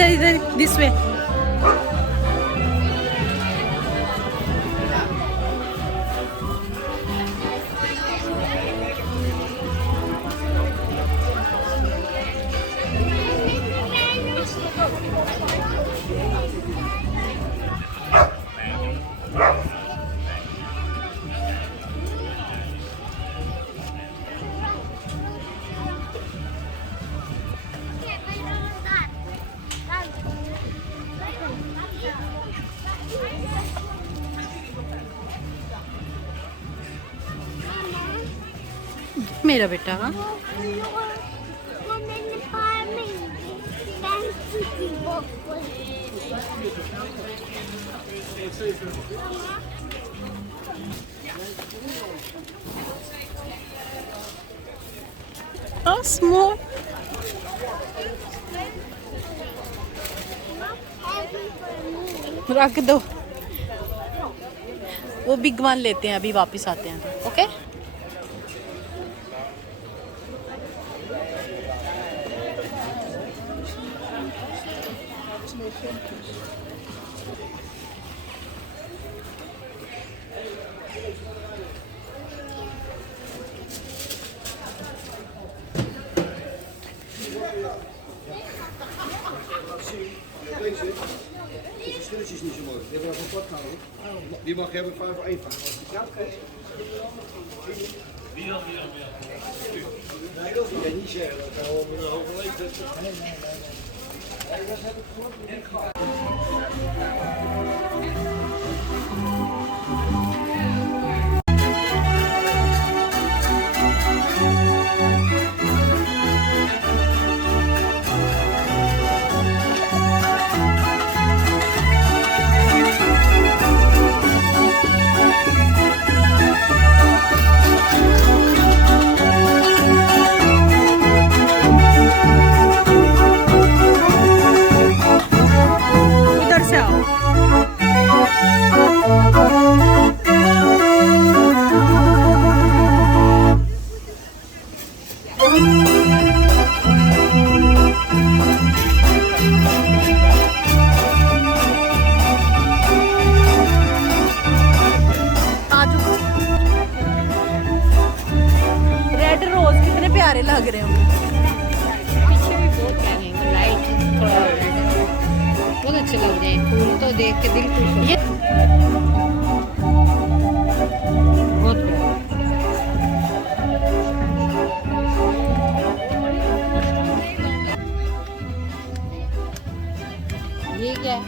इधर इधर this way. मेरा बेटा स्मॉल रख दो। वो बिग वन लेते हैं, अभी वापस आते हैं तो okay. Schilletjes niet zo mooi. Die hebben we van pot gehouden. Die mag je hebben 5 voor 1 van. Ja, oké. Wie dan? Nee, dat wil je niet zeggen. Dat gaan we met een hoge leeftijd. Nee, dat heb ik gewoon. Red rose कितने प्यारे लग रहे होंगे। पीछे भी बहुत प्यारे हैं, लाइट थोड़ा बहुत अच्छे लग रहे हैं। फूल तो देख के दिल खुश हो गया। बहुत प्यारे। ये क्या है?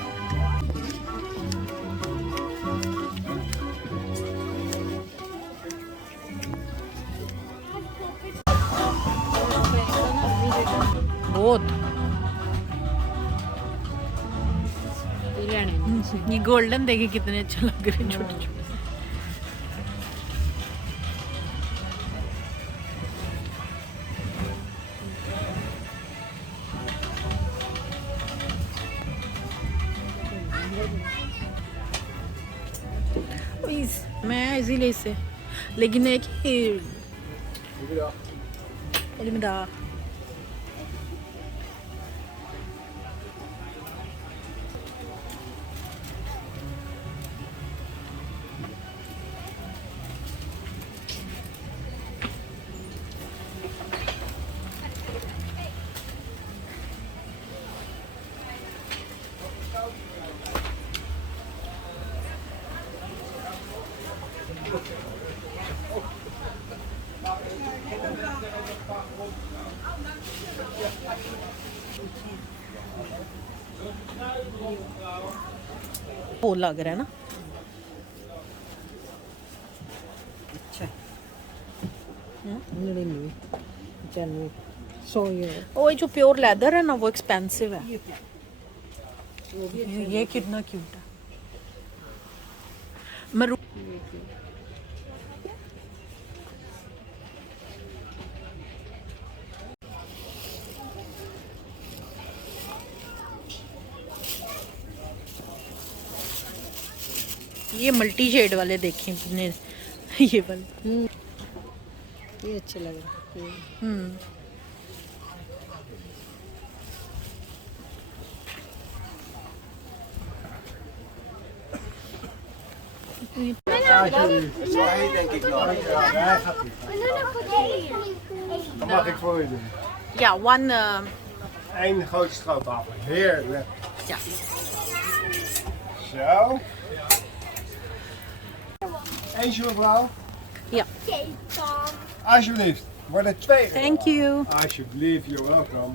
बहुत ये गोल्डन देखिए कितने अच्छे लग रहे हैं, छोटे छोटे। मैं इसीलिए इससे लेकिन एक ही वो लग रहा है ना। अच्छा 99 100 वो जो प्योर लेदर है ना वो एक्सपेंसिव है। ये कितना क्यूट है। मरू ये मल्टी शेड वाले देखें कितने, ये वाले ये अच्छे लग रहे हैं। Alsjeblieft. Zo heet denk ik nog. Ja, gaat ie. Wat mag ik voor u doen? Ja, one. Eén grote stroopwafel. Heerlijk. Ja. Zo. Eentje mevrouw. Ja. Alsjeblieft. Worden 2. Thank you. Alsjeblieft, you're welcome.